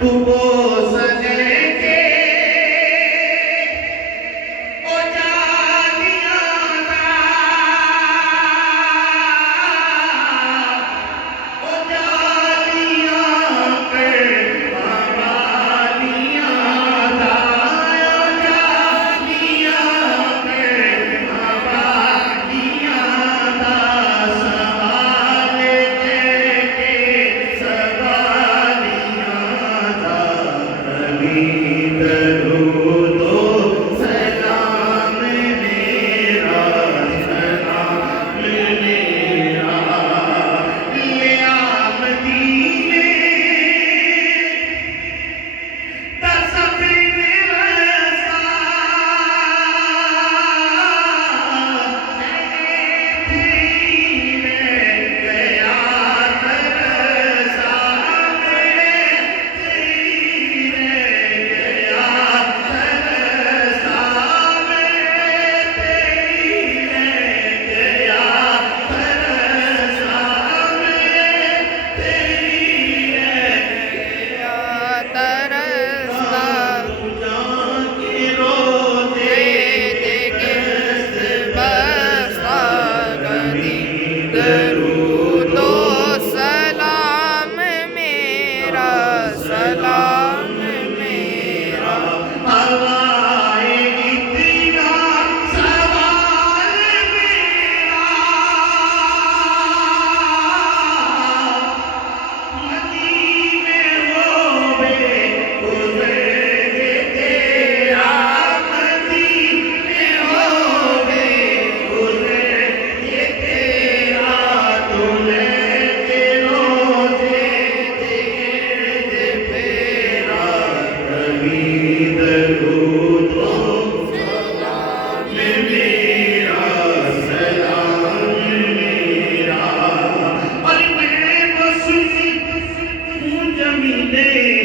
तू वो सने के ओ जालियां दा ओ जालियां के हवालियां दा ओ जालियां के हवालियां दा सवाल के सवालियां दा रबी दरूदो सलाम मेरा लिया मदीने दा सफीने रसा तेरे गया तरसा तेरे गया तरसा तेरे गया तरसा तरसता के रोज़े बसा गदी दरूदो सलाम मेरा सलाम मेरा हवाए इतना सवाल मेरा मदीने होवे गुज़रे तेरा मदीने होवे गुज़रे तेरा तुले के रोज़े दे फेरा कभी दरूदो सलाम मेरा और मैं बस हूँ जमीने